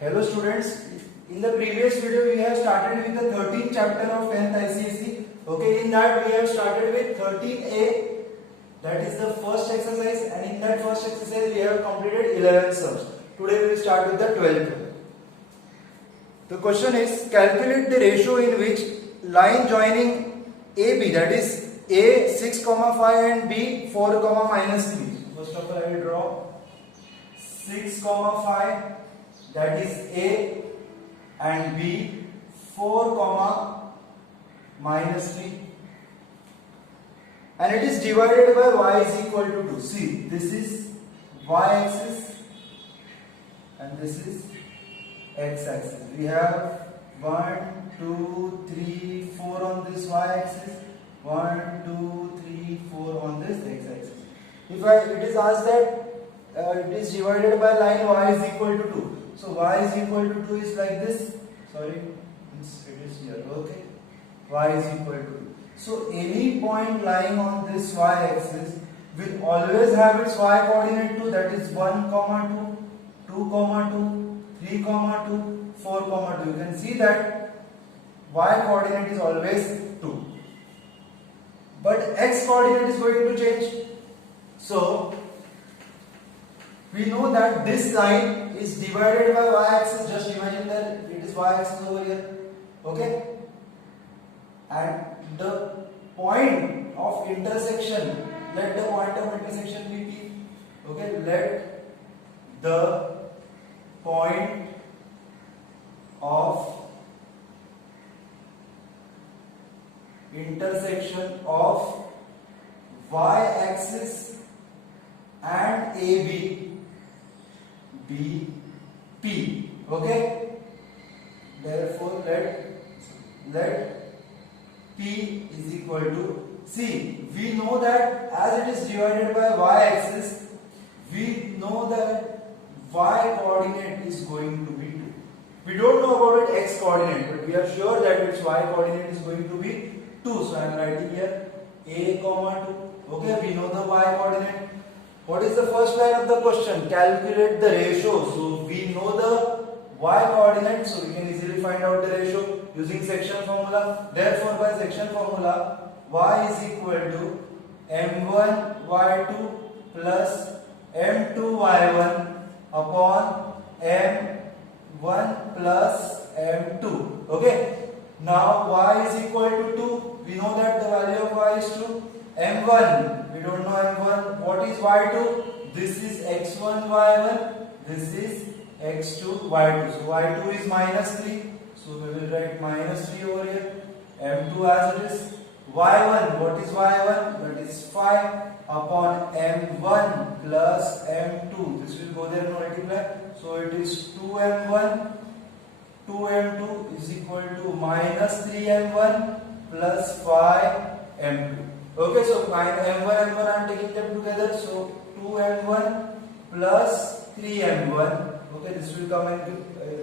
Hello students, in the previous video we have started with the 13th chapter of 10th ICSE. Okay, in that we have started with 13A, that is the first exercise, and in that first exercise we have completed 11 sums. Today we will start with the 12th one. The question is, calculate the ratio in which line joining AB, that is A 6, 5 and B 4, minus 3. First of all I will draw 6, 5, that is A, and B 4, minus 3, and it is divided by y is equal to 2. See, this is y axis and this is x axis. We have 1, 2, 3, 4 on this y axis, 1, 2, 3, 4 on this x axis. If it is asked that it is divided by line y is equal to 2. So y is equal to 2 is like this. Sorry, it is here. Okay, y is equal to 2. So any point lying on this y axis will always have its y coordinate 2, that is 1, 2, 2, 2, 3, 2, 4, 2. You can see that y coordinate is always 2. But x coordinate is going to change. So we know that this line is divided by y-axis. Just imagine that it is y-axis over here. Okay? And the point of intersection, let the point of intersection be P. Okay? Let the point of intersection of y-axis and AB be P. Okay, therefore let P is equal to, see, we know that as it is divided by y-axis, we know that y coordinate is going to be 2. We don't know about its x coordinate, but we are sure that its y coordinate is going to be 2. So I am writing here A, 2. Okay, we know the y coordinate. What is the first line of the question? Calculate the ratio. So we know the y coordinate, so we can easily find out the ratio using section formula. Therefore, by section formula, y is equal to m1 y2 plus m2 y1 upon m1 plus m2. Okay. Now y is equal to 2. We know that the value of y is 2. m1, we don't know m1. What is y2? This is x1 y1. This is x2 y2. So y2 is minus 3. So we will write minus 3 over here. m2 as it is. y1, what is y1? That is 5 upon m1 plus m2. This will go there and multiply. So it is 2m1. 2m2 is equal to minus 3m1 plus 5m2. Okay, so m1 I am taking them together. So 2m1 plus 3m1. Okay, this will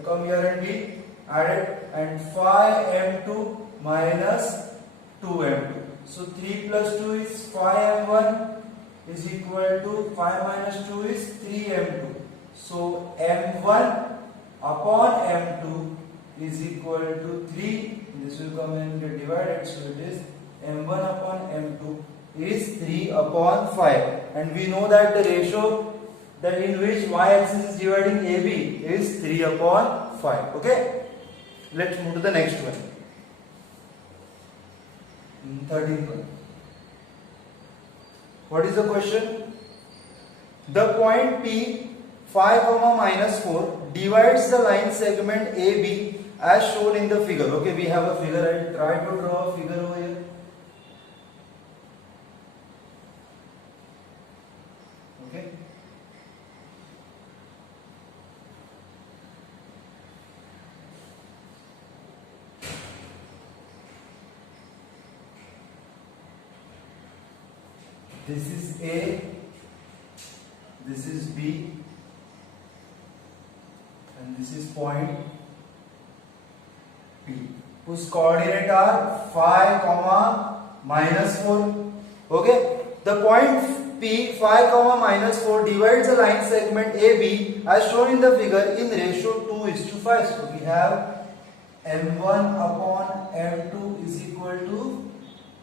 come here and be added, and 5m2 minus 2m2. So 3 plus 2 is 5m1 is equal to 5 minus 2 is 3m2. So m1 upon m2 is equal to 3. This will come and get divided. So it is m1 upon m2 is 3 upon 5, and we know that the ratio that in which y-axis is dividing AB is 3 upon 5. Okay, let's move to the next one. 13th one. What is the question? The point P 5, minus 4 divides the line segment AB as shown in the figure. Okay, we have a figure. I try to draw a figure over here. Okay. This is A, this is B, and this is point P, whose coordinate are 5, minus 4. Okay, the point P 5 comma minus 4 divides the line segment AB as shown in the figure in ratio 2:5. So we have M1 upon M2 is equal to,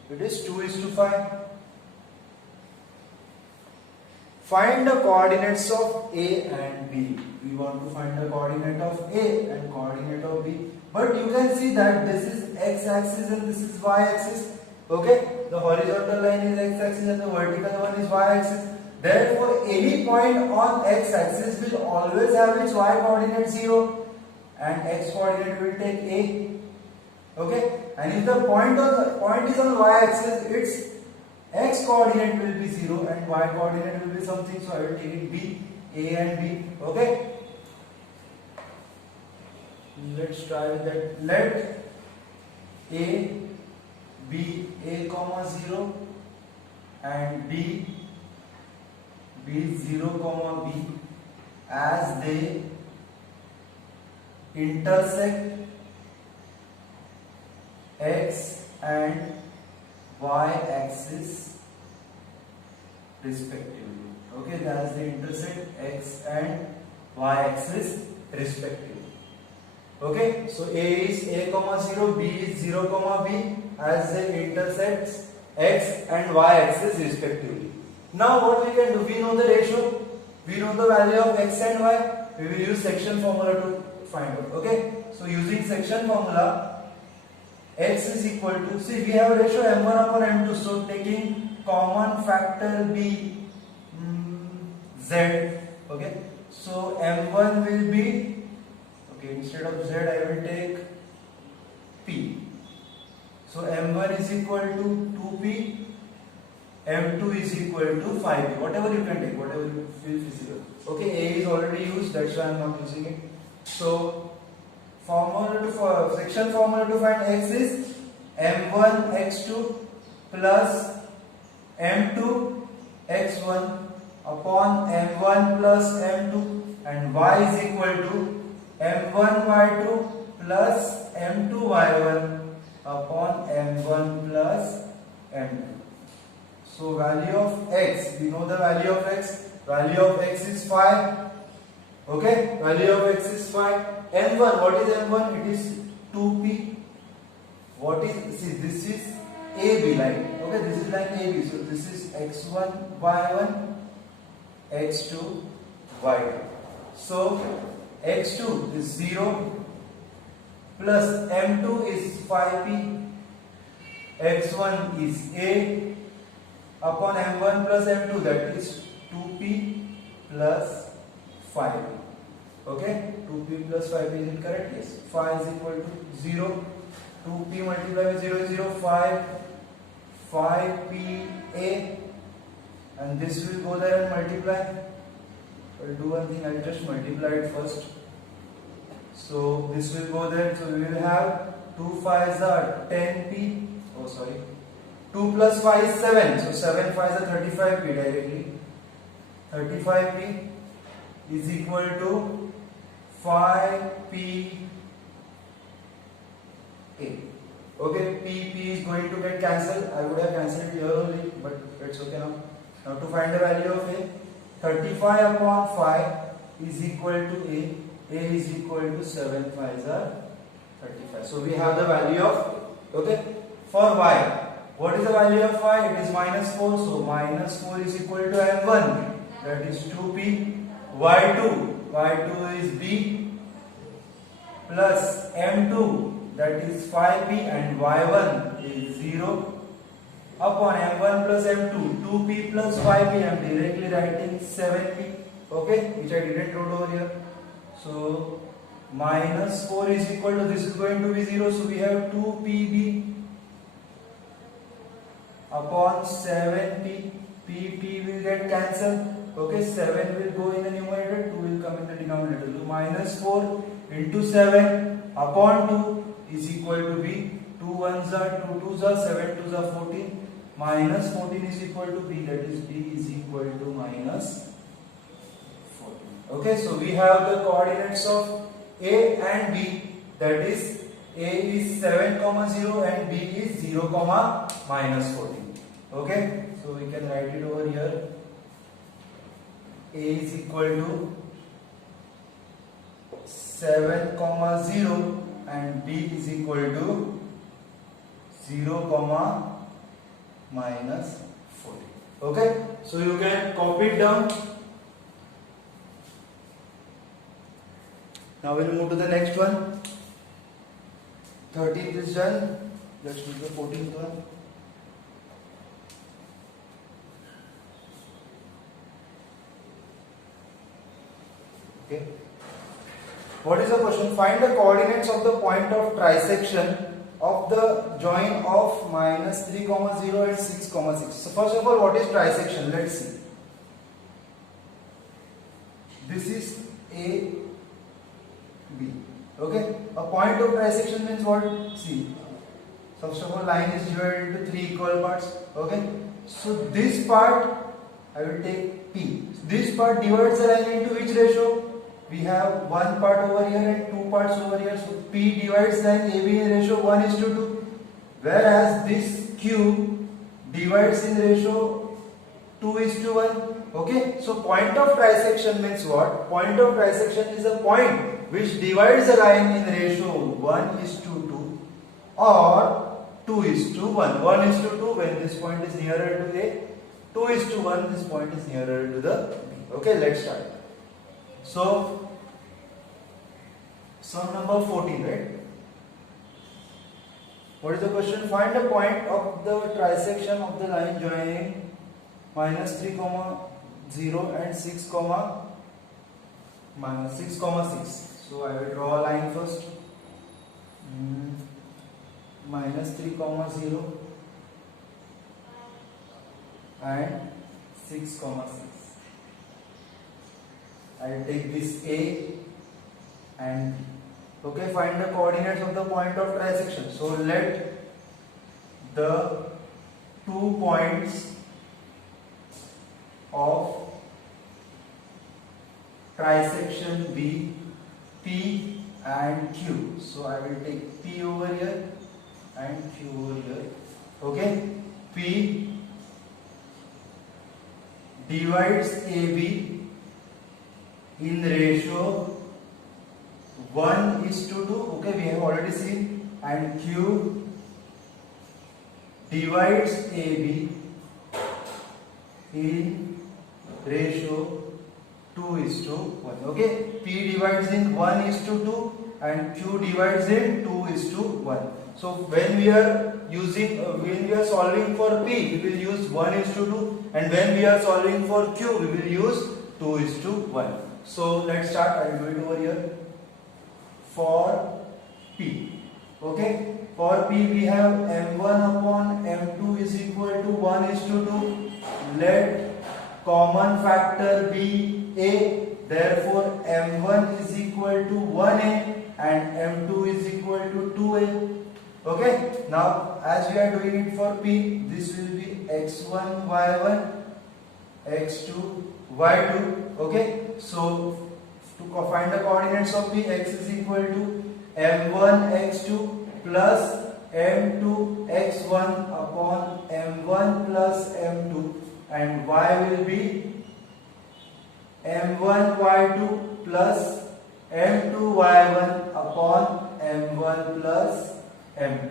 it is 2:5. Find the coordinates of A and B. We want to find the coordinate of A and coordinate of B. But you can see that this is x-axis and this is y-axis. Okay, the horizontal line is x-axis and the vertical one is y-axis. Therefore, any point on x-axis will always have its y-coordinate 0 and x-coordinate will take A. Okay, and if the point is on y-axis, its x-coordinate will be 0 and y-coordinate will be something. So I will take it B, A and B. Okay. Let's try with that. Let A be A comma 0 and B be 0 comma B as they intersect x and y axis respectively. Okay, as they intersect x and y axis respectively. Okay, so A is A comma 0, B is 0 comma B as they intersect x and y axis respectively. Now what we can do, we know the ratio, we know the value of x and y, we will use section formula to find out. Okay, so using section formula, x is equal to, see we have ratio m1 upon m2, so taking common factor b, z. Okay, so m1 will be, okay, instead of z I will take p. So m1 is equal to 2p, m2 is equal to 5p. Whatever you can take, whatever you feel feasible. Okay, a is already used, that's why I am not using it. So section formula to find x is m1 x2 plus m2 x1 upon m1 plus m2, and y is equal to m1 y2 plus m2 y1 upon m1 plus m2. So value of x, we know the value of x. Value of x is 5. Okay, value of x is 5. M1, what is M1? It is 2p. What is, see this is AB line. Okay, this is line AB. So this is x1 y1, x2 y2. So x2 is 0 plus m2 is 5p, x1 is A upon m1 plus m2, that is 2p plus 5p. Okay, 2p plus 5p, is it correct? Yes. 5 is equal to 0. 2p multiplied by 0 is 0. 5p a, and this will go there and multiply. I'll do one thing, I'll just multiply it first. So this will go there, so we will have 2 5s are 10p. Oh, sorry. 2 plus 5 is 7. So 7 5s are 35p directly. 35p is equal to 5p a. Okay, p is going to get cancelled. I would have cancelled it here only, but it's okay now. Now to find the value of a, 35 upon 5 is equal to a. A is equal to 7 5s are 35. So we have the value of, okay, for y. What is the value of y? It is minus 4. So minus 4 is equal to m1. That is 2p. y2 is b plus m2, that is 5p, and y1 is 0 upon m1 plus m2. 2p plus 5p, I am directly writing 7p. Okay, which I didn't wrote over here. So minus 4 is equal to, this is going to be 0, so we have 2pb upon 7p. pp will get cancelled. Okay, 7 will go in the numerator, 2 will come in the denominator. So minus 4 into 7 upon 2 is equal to b. 2 1s are 2 2s are 7 2s are 14. Minus 14 is equal to b, that is b is equal to minus 14. Okay, so we have the coordinates of a and b, that is a is 7 comma 0 and b is 0 comma minus 14. Okay, so we can write it over here. A is equal to 7, 0 and B is equal to 0, minus 40. Okay, so you can copy it down. Now we'll move to the next one. 13th is done. Let's do the 14th one. Okay. What is the question? Find the coordinates of the point of trisection of the join of minus 3, 0 and 6, 6. So first of all, what is trisection? Let's see. This is A, B. Okay. A point of trisection means what? See. First of all, line is divided into 3 equal parts. Okay. So this part I will take P. This part divides the line into which ratio? We have one part over here and two parts over here. So P divides line AB in ratio 1:2. Whereas this Q divides in ratio 2:1. Okay. So point of trisection means what? Point of trisection is a point which divides the line in ratio 1:2 or 2:1. 1:2 when this point is nearer to A. 2:1 this point is nearer to the B. Okay, let's start. So sum number 14, right? What is the question? Find the point of the trisection of the line joining minus 3, 0 and 6, minus 6, 6. So I will draw a line first. Minus 3, 0 and 6, 6. I will take this A and B. Okay, find the coordinates of the point of trisection. So let the 2 points of trisection be P and Q. So I will take P over here and Q over here. Okay, P divides AB in ratio 1:2. Okay, we have already seen. And Q divides AB in ratio 2:1. Okay, P divides in 1:2 and Q divides in 2:1. So when we are solving for P, we will use 1:2, and when we are solving for Q, we will use 2:1. So let's start. I will do it over here. For P, okay, for P we have m1 upon m2 is equal to 1:2. Let common factor be A. Therefore m1 is equal to 1A and m2 is equal to 2A. Okay, now as we are doing it for P, this will be x1 y1, x2 y2. Okay, so to find the coordinates of P, x is equal to m1 x2 plus m2 x1 upon m1 plus m2, and y will be m1 y2 plus m2 y1 upon m1 plus m2.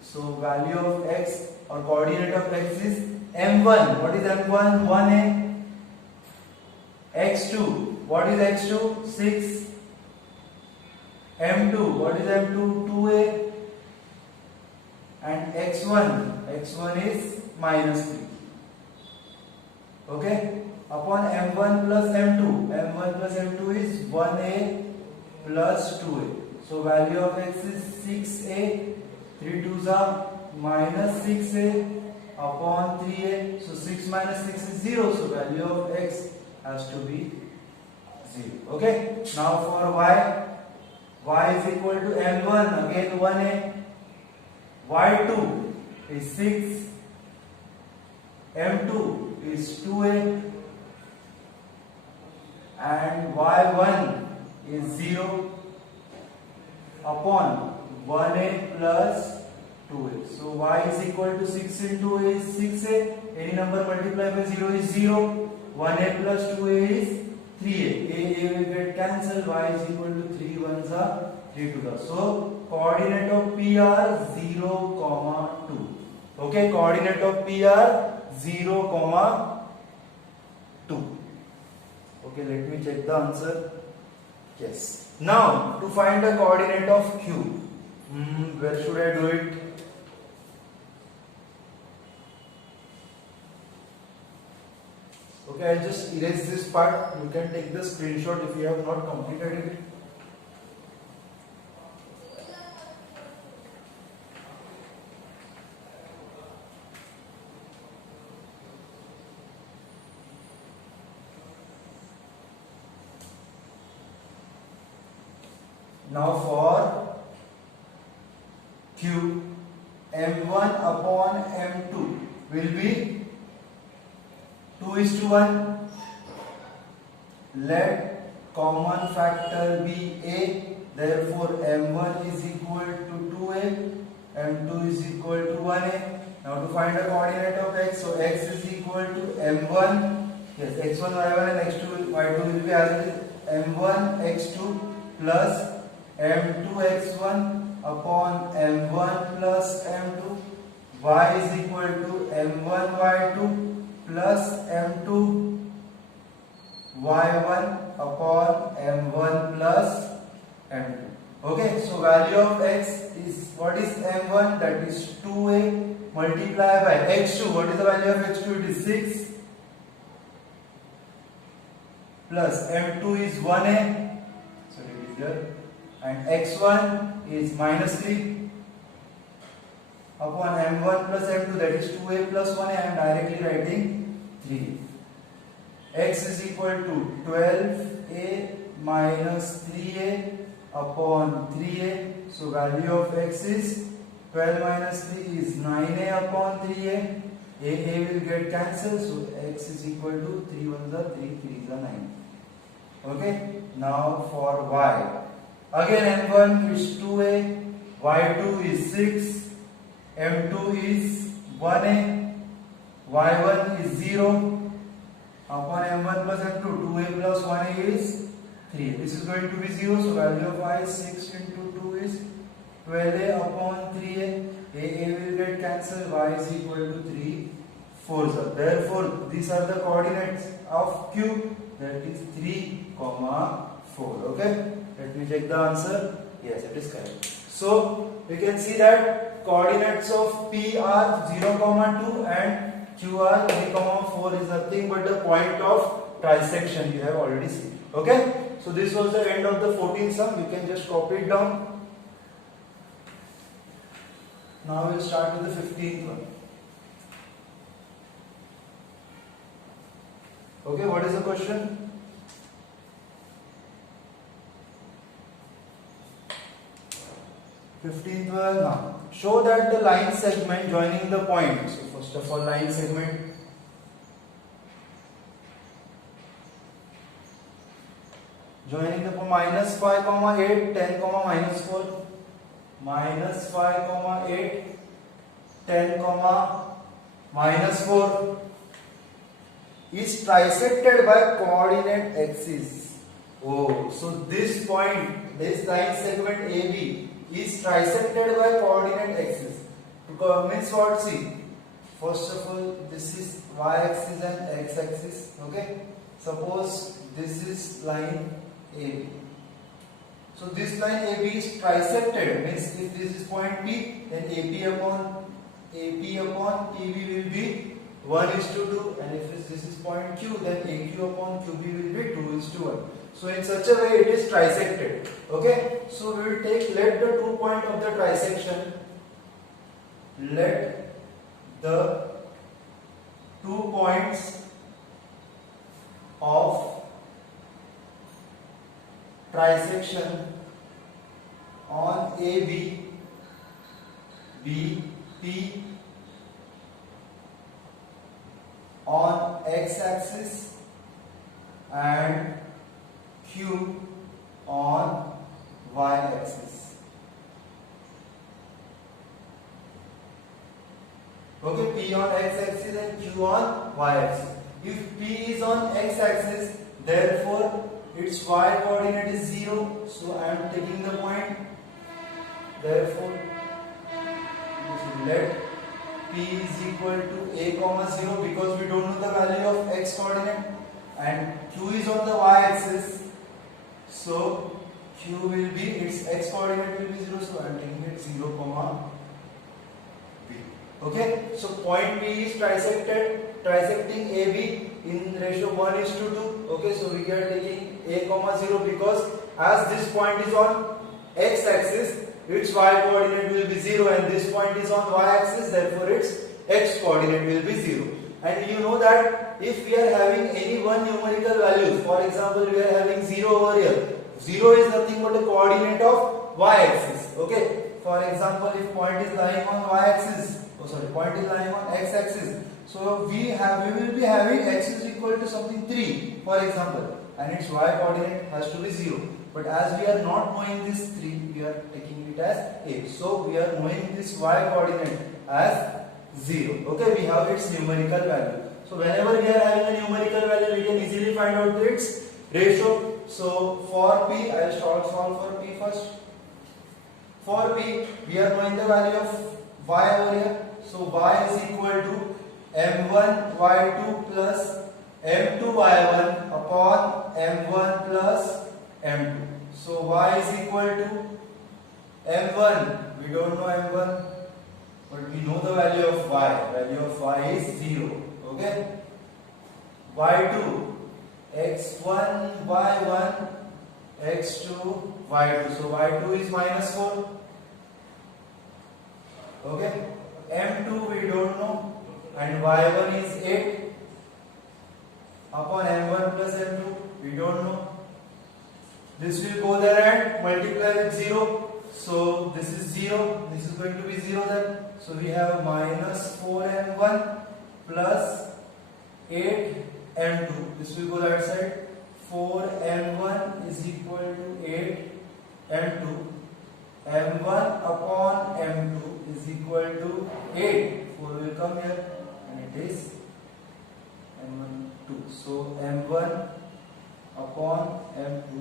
So value of x or coordinate of x is m1. What is m1? 1A. x2. What is x2? 6. m2. What is m2? 2A. And x1 is minus 3. Okay. Upon m1 plus m2. m1 plus m2 is 1A plus 2A. So value of x is 6A. 3 2s are minus 6A upon 3A. So 6 minus 6 is 0. So value of x has to be 0. Okay. Now for y is equal to m1, again 1A. y2 is 6. m2 is 2A. And y1 is 0 upon 1A plus 2A. So y is equal to 6 into A is 6A. Any number multiplied by 0 is 0. 1a plus 2a is 3a. A will get cancelled. Y is equal to 3 ones are 3 to the. So coordinate of P are 0, 2. Okay, coordinate of P are 0, 2. Okay, let me check the answer. Yes. Now to find the coordinate of Q, where should I do it? Okay, I'll just erase this part. You can take the screenshot if you have not completed it. Now for Q, M1 upon M2 will be 2:1. Let common factor be A. Therefore, M1 is equal to 2A, M2 is equal to 1A. Now to find the coordinate of X, so X is equal to M1. Yes, X1, Y1 and X2, Y2 will be as it is M1 X2 plus M2 X1 upon M1 plus M2. Y is equal to M1 Y2 plus M2 Y1 upon M1 plus M2. Okay, so value of X is, what is M1? That is 2A multiplied by X2. What is the value of X2? It is 6 plus M2 is 1A. So it is here. And X1 is minus 3 upon M1 plus M2, that is 2A plus 1A. I am directly writing 3. X is equal to 12A minus 3A upon 3A. So value of X is 12 minus 3 is 9A upon 3A. A will get cancelled. So X is equal to 3 ones are 3, 3s are 9. Okay. Now for Y. Again M1 is 2A, Y2 is 6, M2 is 1A, Y1 is 0 upon M1 plus M2, 2A plus 1A is 3. This is going to be 0, so value of Y is 6 into 2 is 12A upon 3A. A will get cancelled, Y is equal to 3, 4. Therefore, these are the coordinates of Q, that is 3, 4. Okay. Let me check the answer. Yes, it is correct. So we can see that coordinates of P are 0, 2 and Q are 3, 4 is nothing but the point of trisection you have already seen. Okay. So this was the end of the 14th sum. You can just copy it down. Now we will start with the 15th one. Okay. What is the question? 15th one. Now show that the line segment joining the point. So first of all, line segment. Joining the point minus 5, 8, 10, minus 4. Minus 5, 8, 10, minus 4 is trisected by coordinate axis. Oh, so this point, this line segment AB is trisected by coordinate axis. Means what? See, first of all, this is y-axis and x-axis. Okay. Suppose this is line AB. So this line AB is trisected. Means if this is point P, then AP upon PB will be 1:2, and if this is point Q, then AQ upon QB will be 2:1. So in such a way it is trisected. Okay. So we will let the 2 point of the trisection. Let the 2 points of trisection on AB be P on x-axis and Q on y-axis. Okay, P on x-axis and Q on y-axis. If P is on x axis, therefore its y coordinate is 0. So I am taking the point. Therefore, let P is equal to a comma 0 because we don't know the value of x coordinate, and Q is on the y axis. So Q will be, its x coordinate will be 0. So I am taking it 0 comma B. Okay. So point B is trisecting AB in ratio 1:2. Okay. So we are taking a comma 0 because as this point is on x axis, its y coordinate will be 0, and this point is on y axis, therefore its x coordinate will be 0. And you know that if we are having any one numerical value, for example we are having 0 over here, 0 is nothing but a coordinate of y axis. Okay. For example, if point is lying on y axis, point is lying on x axis, so we will be having x is equal to something 3, for example, and its y coordinate has to be 0. But as we are not knowing this 3, we are taking it as a. So we are knowing this y coordinate as 0. Okay, we have its numerical value. So whenever we are having a numerical value, we can easily find out its ratio. So for P, I will solve for P first. For P, we are knowing the value of y over here. So y is equal to m1 y2 plus m2 y1 upon m1 plus m2. So y is equal to m1. We don't know m1, but we know the value of y. Value of y is 0. Okay. y2 x1 y1 x2 y2. So y2 is minus 4. Okay. m2 we don't know, and y1 is 8 upon m1 plus m2 we don't know. This will go there and multiply with 0. So this is 0. This is going to be 0 then. So we have minus 4m1 plus 8m2. This will go that side. 4m1 is equal to 8m2. m1 upon m2 is equal to 8. 4 will come here and it is m1 2. So m1 upon m2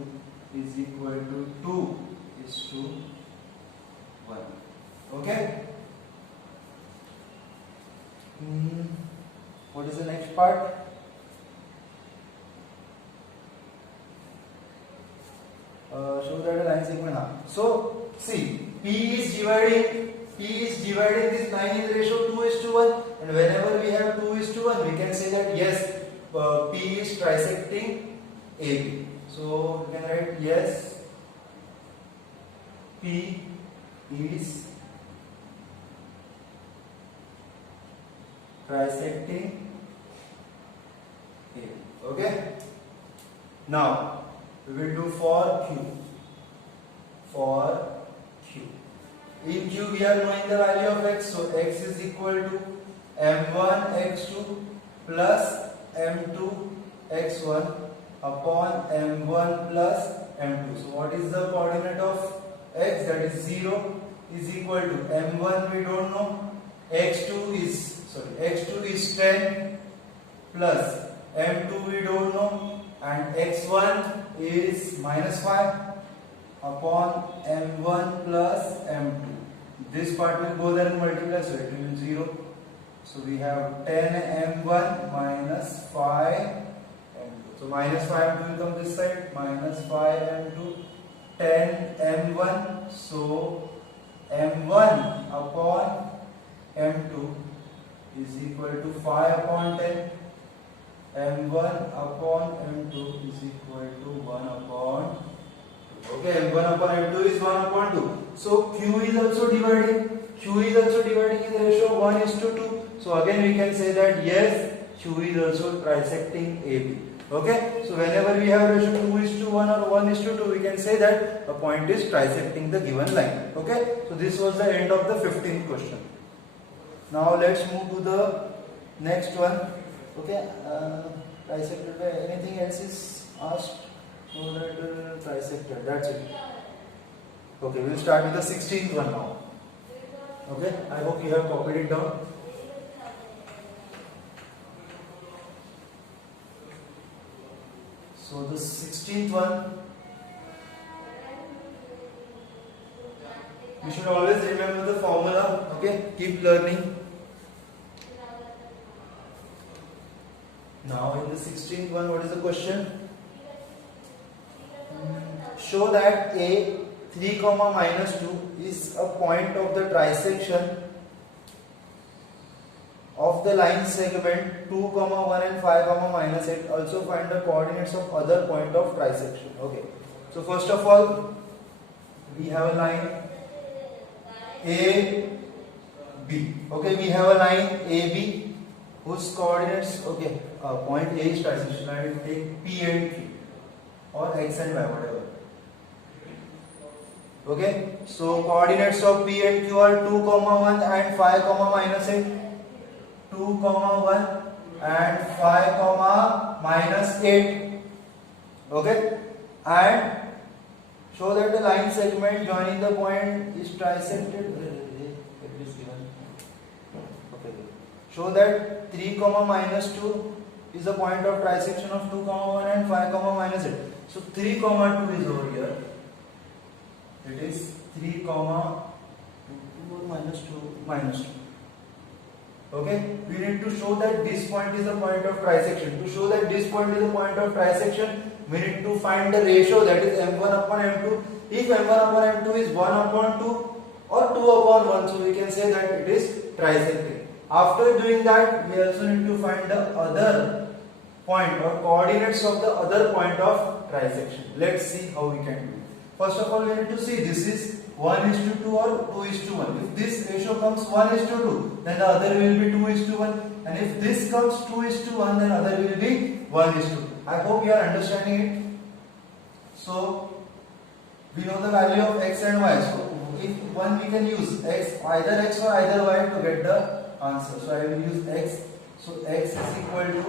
is equal to 2 is to 1. Okay. What is the next part? Show that a line segment. So see, P is dividing this line in ratio 2:1, and whenever we have 2:1, we can say that yes, P is trisecting AB. So we can write yes, P is trisecting A. Okay. Now we will do for Q. For Q. In Q we are knowing the value of x. So x is equal to m1 x2 plus m2 x1 upon m1 plus m2. So what is the coordinate of x? That is 0 is equal to m1 we don't know, x2 is 10 plus m2 we don't know, and x1 is minus 5 upon m1 plus m2. This part will go there and multiply, so it will be 0. So we have 10 m1 minus 5 m2. So minus 5 will come this side, minus 5 m2, 10 m1. So m1 upon m2 is equal to 5 upon 10. m1 upon m2 is equal to 1 upon 2. Okay, m1 upon m2 is 1 upon 2. So Q is also dividing in the ratio 1:2. So again we can say that yes, Q is also trisecting AB. Okay, so whenever we have ratio 2:1 or 1:2, we can say that a point is trisecting the given line. Okay, so this was the end of the 15th question. Now let's move to the next one. Okay, trisected by anything else is asked? No, that trisected, that's it. Okay, we'll start with the 16th one now. Okay, I hope you have copied it down. So the 16th one, you should always remember the formula. Okay, keep learning. Now in the 16th one, what is the question? Show that A 3, minus 2 is a point of the trisection of the line segment 2, 1 and 5, minus 8. Also find the coordinates of other point of trisection. Okay. So first of all, we have a line A, B. Okay, we have a line AB whose coordinates, okay, point A is trisection. I will take P and Q or X and Y, whatever. Okay, so coordinates of P and Q are 2, 1 and 5, minus 8. 2, 1 and 5, minus 8. Okay, and show that the line segment joining the point is trisected. Okay. Show that 3, minus 2 is a point of trisection of 2, 1 and 5, minus 8. So 3, 2 is over here. It is 3, 2 minus 2 minus 2. Okay, we need to show that this point is a point of trisection. To show that this point is a point of trisection, we need to find the ratio, that is m1 upon m2. If m1 upon m2 is 1 upon 2 or 2 upon 1, so we can say that it is trisected. After doing that, we also need to find the other point or coordinates of the other point of trisection. Let's see how we can do it. First of all, we need to see this is 1:2 or 2:1. If this ratio comes 1:2, then the other will be 2:1. And if this comes 2:1, then other will be 1:2. I hope you are understanding it. So we know the value of x and y. So if one we can use x, either x or either y to get the answer. So I will use x. So x is equal to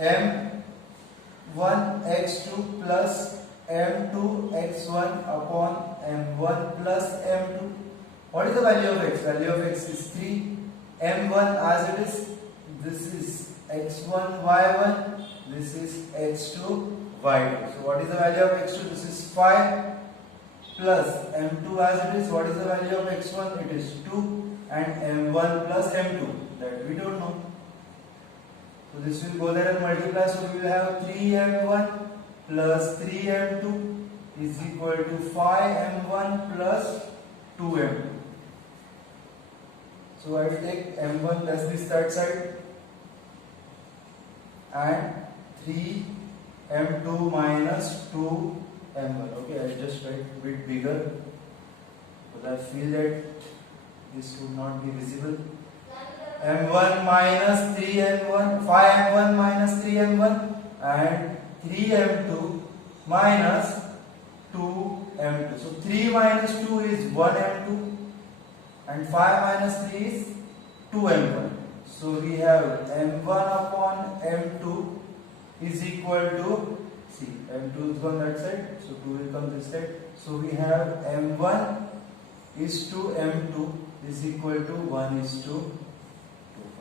m1 x2 plus m2 x1 upon m1 plus m2. What is the value of x? Value of x is 3. m1 as it is. This is x1 y1. This is x2 y2. So what is the value of x2? This is 5 plus m2 as it is. What is the value of x1? It is 2. And m1 plus m2, that we don't know. So this will go there and multiply. So we will have 3m1 plus 3m2 is equal to 5m1 plus 2m2. So I will take m1, that's this third side, and 3m2 minus 2m1. Okay, I will just write a bit bigger because I feel that this would not be visible. m1 minus 3m1, 5m1 minus 3m1 and 3m2 minus 2m2. So 3 minus 2 is 1m2 and 5 minus 3 is 2m1. So we have m1 upon m2 is equal to, see, m2 is gone that side, so 2 will come this side. So we have m1 is to m2 is equal to 1 is to 2.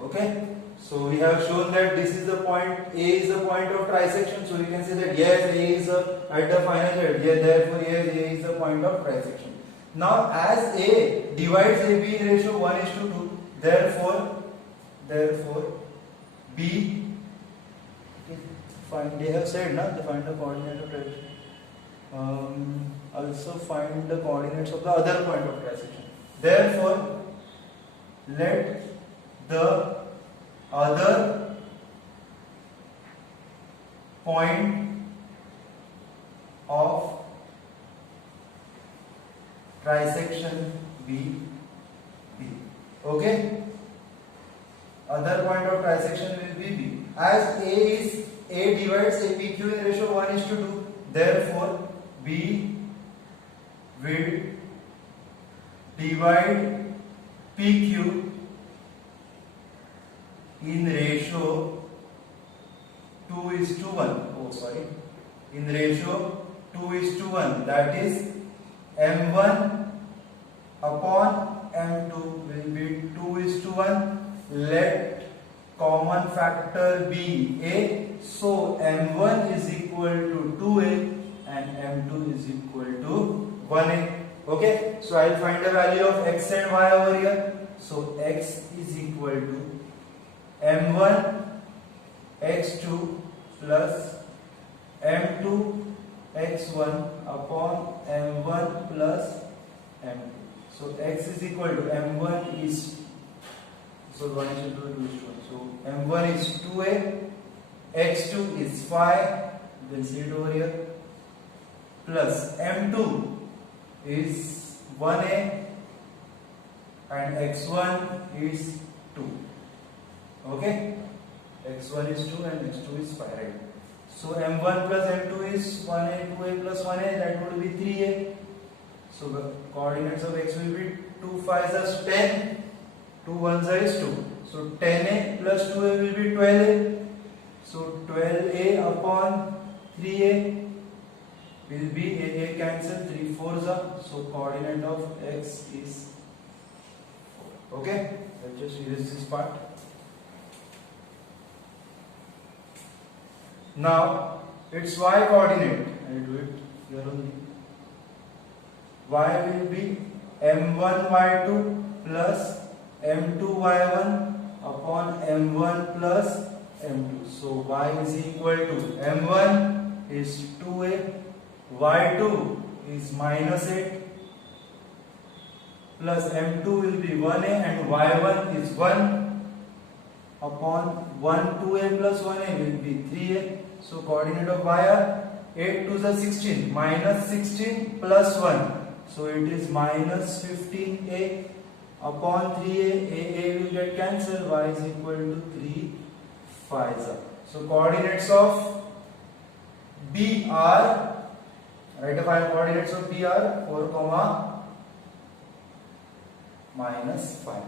Okay, so we have shown that this is the point, A is the point of trisection. So we can say that yes, A is at the final head. Yeah, therefore yes, A is the point of trisection. Now as A divides AB in ratio 1:2, therefore B, find, they have said na, to find the coordinate of trisection. Also find the coordinates of the other point of trisection. Therefore let the other point of trisection be B. Okay? Other point of trisection will be B. As A divides APQ in ratio 1:2, therefore B will divide PQ in ratio 2:1. Oh, sorry. In ratio 2:1. That is M1 upon M2 will be 2:1. Let common factor be a, so m1 is equal to 2a and m2 is equal to 1a. Okay, so I'll find the value of x and y over here. So x is equal to m1 x2 plus m2 x1 upon m1 plus m2. So x is equal to m1 is, so 1 is equal to 2 is 1. So m1 is 2a, x2 is 5, you can see it over here, plus m2 is 1a and x1 is 2. Okay, x1 is 2 and x2 is 5, right? So m1 plus m2 is 1a, 2a plus 1a, that would be 3a. So the coordinates of x will be 2 5s is 10, 2 1s is 2. So 10a plus 2a will be 12a. So 12a upon 3a will be a cancel, 3 4s are. So coordinate of x is 4. Okay, let's just erase this part. Now its y coordinate, I do it here only. Y will be m1 y2 plus m2 y1 upon m1 plus m2. So y is equal to m1 is 2a, y2 is minus 8 plus m2 will be 1a and y1 is 1 upon 1 2a plus 1a will be 3a. So coordinate of y are 8 to the 16, minus 16 plus 1. So it is minus 15a upon 3a, a will get cancelled, y is equal to 3 5s. So coordinates of B are, write the five coordinates of B are 4 comma minus 5.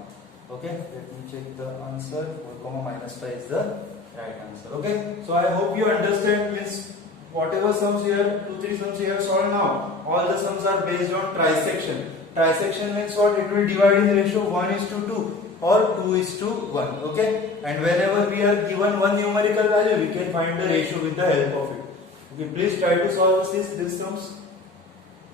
Okay, let me check the answer. 4 comma minus 5 is the right answer. Okay, so I hope you understand. Means whatever sums here, 2 3 sums you have solved now, all the sums are based on trisection. Trisection means what? It will divide in the ratio 1:2 or 2:1. Okay, and whenever we are given one numerical value, we can find the ratio with the help of it. Okay, please try to solve these sums.